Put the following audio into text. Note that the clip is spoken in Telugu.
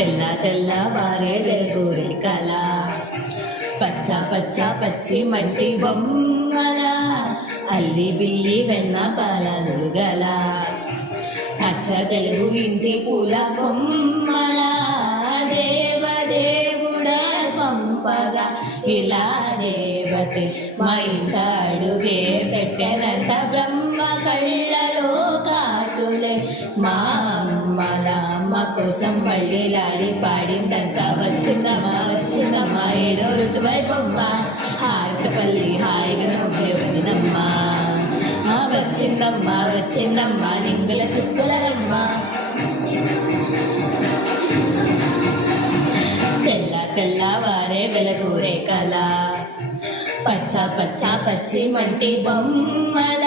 తెల్ల తెల్ల వారే వెలుగురి కళ పచ్చ పచ్చ పచ్చి మట్టి బొమ్మల అల్లి బిల్లి వెన్న పాల నురుగల అచ్చ తెలుగు ఇంటి పూల కొమ్మల దేవదేవుడ పంపగా ఇలా దేవతే మా ఇంట అడుగే పెట్టెనంట బ్రహ్మ కళ్ళలో కాటులే మా అమ్మల అమ్మ కోసం మళ్ళీ లాడి పాడిందంట వచ్చిందమ్మా ఏడో ఋతువై బొమ్మ హారతపల్లి హాయిగా నవ్వే వదినమ్మా వచ్చిందమ్మా నింగుల చుక్కులనమ్మ తెల్ల తెల్లవారే వెలుగురే కళ పచ్చ పచ్చ పచ్చి మంటి బొమ్మల